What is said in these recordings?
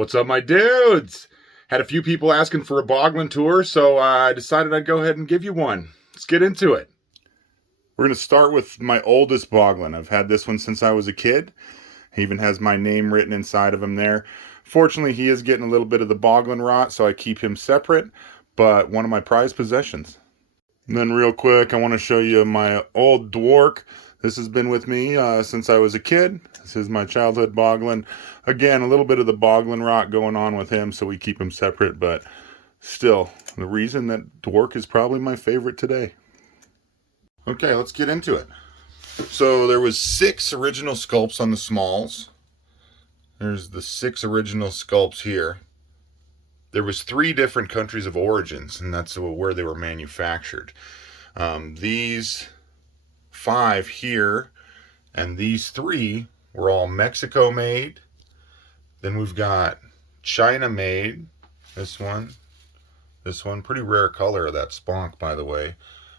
What's up, my dudes? Had a few people asking for a Boglin tour, so I decided I'd go ahead and give you one. Let's get into it. We're going to start with my oldest Boglin. I've had this one since I was a kid. He even has my name written inside of him there. Fortunately, he is getting a little bit of the Boglin rot, so I keep him separate, but one of my prized possessions. And then real quick, I want to show you my old Dwark. This has been with me since I was a kid. This is my childhood Boglin. Again, a little bit of the Boglin rot going on with him, so we keep him separate, but still, the reason that Dwark is probably my favorite today. Okay, let's get into it. So there was 6 original sculpts on the smalls. There's the 6 original sculpts here. There was 3 different countries of origins, and that's where they were manufactured. These 5 here and these 3 were all Mexico made. Then we've got China made. This one, pretty rare color of that sponk, by the way.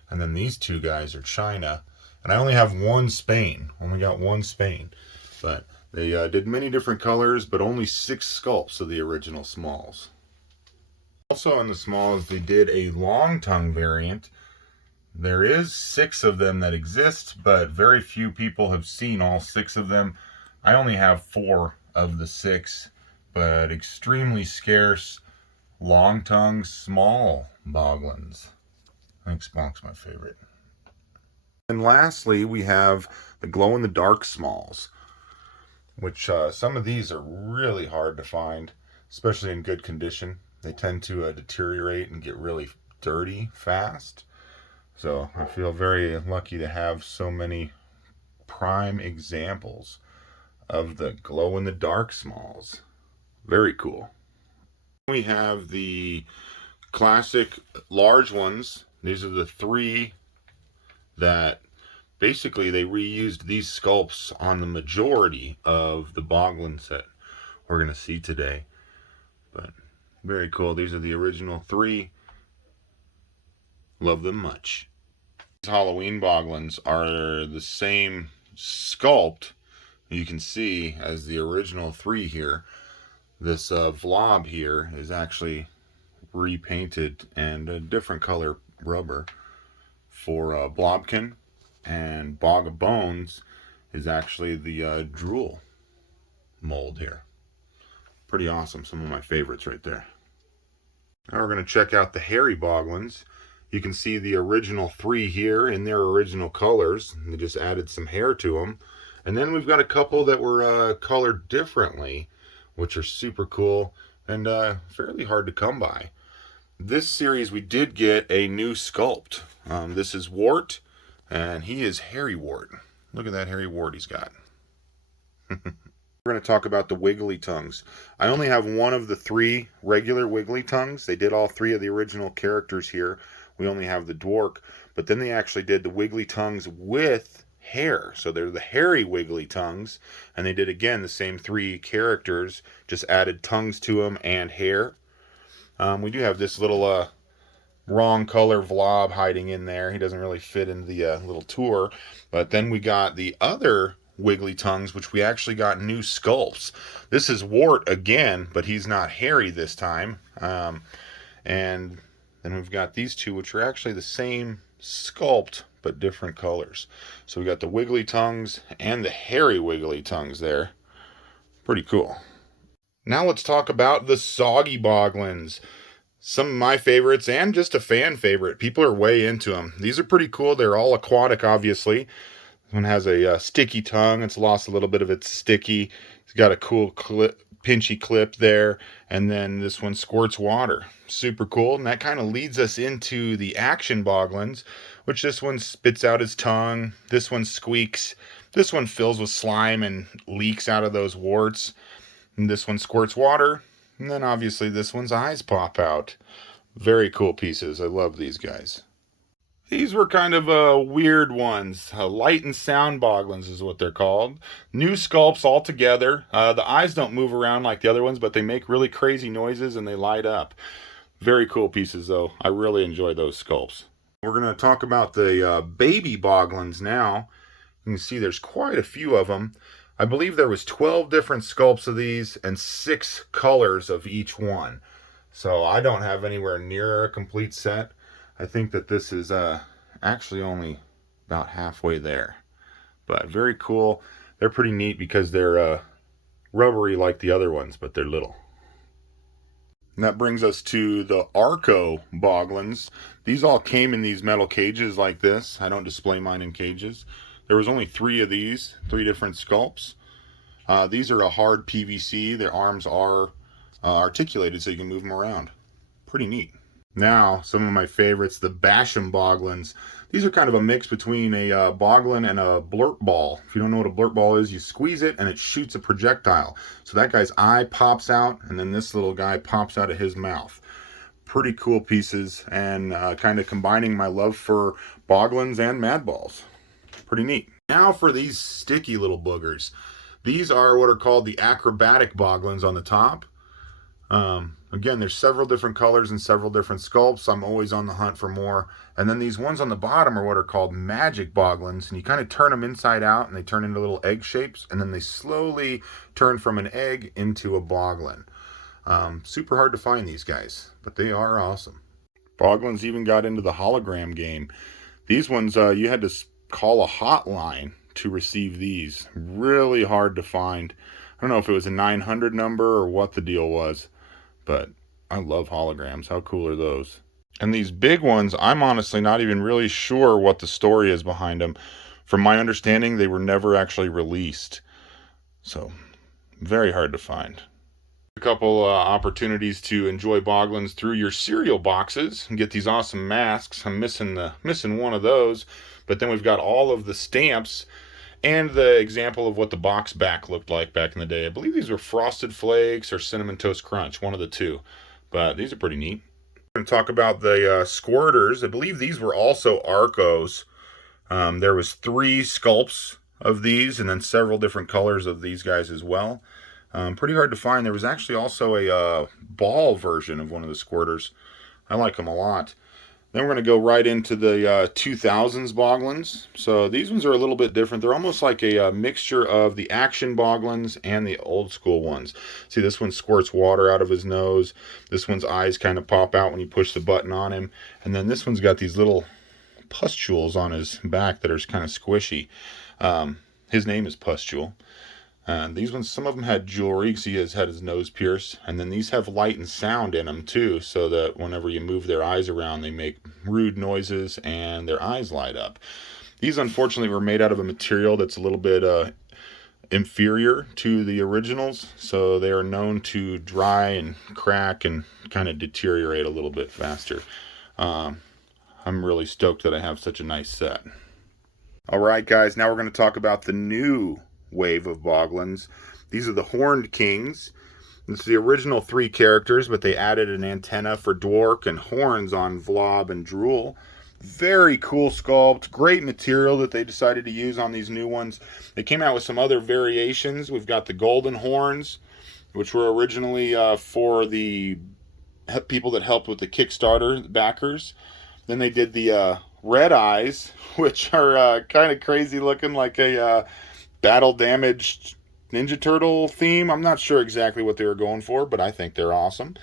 And then these 2 guys are China. And I only have one Spain. Only got one Spain. But they did many different colors, but only 6 sculpts of the original smalls. Also in the smalls, they did a long tongue variant. There is 6 of them that exist, but very few people have seen all 6 of them. I only have 4 of the 6, but extremely scarce long tongue small Boglins. I think Sponk's my favorite. And lastly, we have the glow-in-the-dark smalls, which some of these are really hard to find, especially in good condition. They tend to deteriorate and get really dirty fast. So I feel very lucky to have so many prime examples of the glow-in-the-dark smalls. Very cool. We have the classic large ones. These are the 3 that basically they reused these sculpts on the majority of the Boglins that we're going to see today. But very cool. These are the original 3. Love them much. These Halloween Boglins are the same sculpt you can see as the original 3 here. This Vlob here is actually repainted and a different color rubber for Blobkin, and Bog of Bones is actually the drool mold here. Pretty awesome. Some of my favorites right there. Now we're going to check out the hairy Boglins. You can see the original 3 here in their original colors. They just added some hair to them. And then we've got a couple that were colored differently, which are super cool and fairly hard to come by. This series we did get a new sculpt. This is Wart, and he is Hairy Wart. Look at that hairy wart he's got. We're going to talk about the Wiggly Tongues. I only have one of the 3 regular Wiggly Tongues. They did all 3 of the original characters here. We only have the Dwark, but then they actually did the Wiggly Tongues with hair. So they're the hairy Wiggly Tongues, and they did again the same 3 characters, just added tongues to them and hair. We do have this little wrong color Vlob hiding in there. He doesn't really fit in the little tour. But then we got the other Wiggly Tongues, which we actually got new sculpts. This is Wart again, but he's not hairy this time. And then we've got these 2, which are actually the same sculpt, but different colors. So we got the Wiggly Tongues and the hairy Wiggly Tongues there. Pretty cool. Now let's talk about the Soggy Boglands. Some of my favorites and just a fan favorite. People are way into them. These are pretty cool. They're all aquatic, obviously. This one has a sticky tongue. It's lost a little bit of its sticky. It's got a cool pinchy clip there. And then this one squirts water. Super cool. And that kind of leads us into the action Boglins, which this one spits out his tongue. This one squeaks. This one fills with slime and leaks out of those warts. And this one squirts water. And then obviously this one's eyes pop out. Very cool pieces. I love these guys. These were kind of weird ones. Light and sound Boglins is what they're called. New sculpts all together. The eyes don't move around like the other ones, but they make really crazy noises and they light up. Very cool pieces though. I really enjoy those sculpts. We're going to talk about the baby Boglins now. You can see there's quite a few of them. I believe there was 12 different sculpts of these and 6 colors of each one. So I don't have anywhere near a complete set. I think that this is actually only about halfway there. But very cool. They're pretty neat because they're rubbery like the other ones, but they're little. And that brings us to the Arco Boglins. These all came in these metal cages like this. I don't display mine in cages. There was only 3 of these, 3 different sculpts. These are a hard PVC. Their arms are articulated so you can move them around. Pretty neat. Now, some of my favorites, the Basham Boglins. These are kind of a mix between a Boglin and a blurt ball. If you don't know what a blurt ball is, you squeeze it and it shoots a projectile. So that guy's eye pops out, and then this little guy pops out of his mouth. Pretty cool pieces, and kind of combining my love for Boglins and Mad Balls. Pretty neat. Now for these sticky little boogers. These are what are called the Acrobatic Boglins on the top. Again, there's several different colors and several different sculpts. I'm always on the hunt for more. And then these ones on the bottom are what are called Magic Boglins. And you kind of turn them inside out and they turn into little egg shapes. And then they slowly turn from an egg into a Boglin. Super hard to find these guys, but they are awesome. Boglins even got into the hologram game. These ones, you had to call a hotline to receive these. Really hard to find. I don't know if it was a 900 number or what the deal was, but I love holograms. How cool are those? And these big ones, I'm honestly not even really sure what the story is behind them. From my understanding, they were never actually released. So, very hard to find. A couple opportunities to enjoy Boglins through your cereal boxes and get these awesome masks. I'm missing one of those, but then we've got all of the stamps and the example of what the box back looked like back in the day. I believe these were Frosted Flakes or Cinnamon Toast Crunch, one of the two. But these are pretty neat. We're going to talk about the squirters. I believe these were also Arcos. There was 3 sculpts of these and then several different colors of these guys as well. Pretty hard to find. There was actually also a ball version of one of the squirters. I like them a lot. Then we're going to go right into the 2000s Boglins. So these ones are a little bit different. They're almost like a mixture of the action Boglins and the old school ones. See, this one squirts water out of his nose. This one's eyes kind of pop out when you push the button on him. And then this one's got these little pustules on his back that are kind of squishy. His name is Pustule. And these ones, some of them had jewelry because he has had his nose pierced. And then these have light and sound in them too, so that whenever you move their eyes around, they make rude noises and their eyes light up. These unfortunately were made out of a material that's a little bit inferior to the originals, so they are known to dry and crack and kind of deteriorate a little bit faster. I'm really stoked that I have such a nice set. Alright guys, now we're going to talk about the new wave of Boglins. These are the Horned Kings. It's the original 3 characters, but they added an antenna for Dwark and horns on Vlob and Drool. Very cool sculpt, great material that they decided to use on these new ones. They came out with some other variations. We've got the golden horns, which were originally for the people that helped with the Kickstarter, the backers. Then they did the red eyes, which are kind of crazy looking, like a battle damaged Ninja Turtle theme. I'm not sure exactly what they were going for, but I think they're awesome.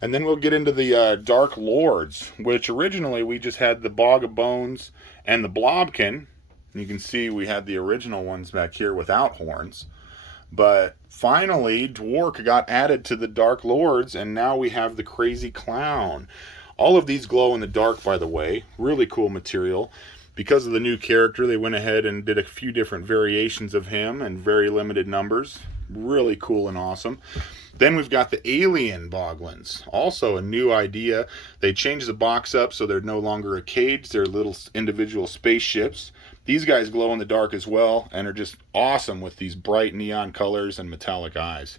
And then we'll get into the Dark Lords, which originally we just had the Bog of Bones and the Blobkin. You can see we had the original ones back here without horns. But finally, Dwark got added to the Dark Lords, and now we have the Crazy Clown. All of these glow in the dark, by the way. Really cool material. Because of the new character, they went ahead and did a few different variations of him in very limited numbers. Really cool and awesome. Then we've got the Alien Boglins. Also a new idea. They changed the box up so they're no longer a cage. They're little individual spaceships. These guys glow in the dark as well and are just awesome with these bright neon colors and metallic eyes.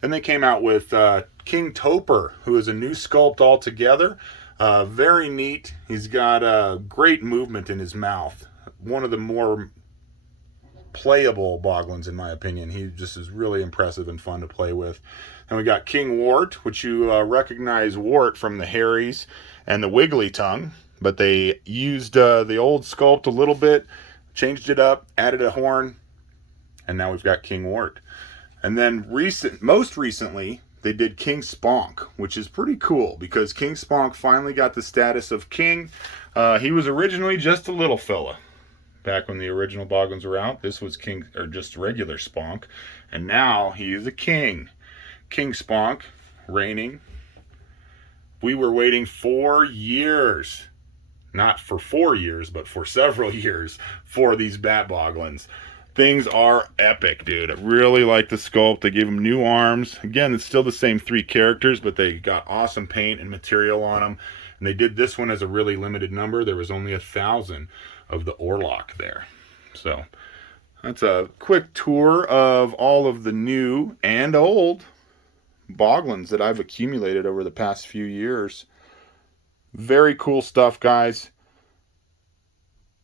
Then they came out with King Topper, who is a new sculpt altogether. Very neat. He's got great movement in his mouth. One of the more playable Boglins, in my opinion. He just is really impressive and fun to play with. And we got King Wart, which you recognize Wart from the Harrys and the Wiggly Tongue. But they used the old sculpt a little bit, changed it up, added a horn, And now we've got King Wart. And then most recently, they did King Sponk, which is pretty cool because King Sponk finally got the status of king. He was originally just a little fella. Back when the original Boglins were out, this was king, or just regular Sponk. And now he is a king. King Sponk, reigning. We were waiting 4 years. Not for 4 years, but for several years for these Bat Boglins. Things are epic, dude. I really like the sculpt. They gave them new arms. Again, it's still the same 3 characters, but they got awesome paint and material on them. And they did this one as a really limited number. There was only 1,000 of the Orlok there. So that's a quick tour of all of the new and old Boglins that I've accumulated over the past few years. Very cool stuff, guys.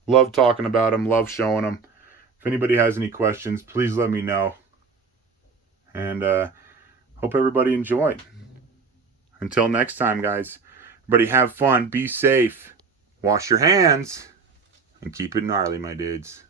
Love talking about them. Love showing them. If anybody has any questions, please let me know. And hope everybody enjoyed. Until next time, guys. Everybody have fun. Be safe. Wash your hands. And keep it gnarly, my dudes.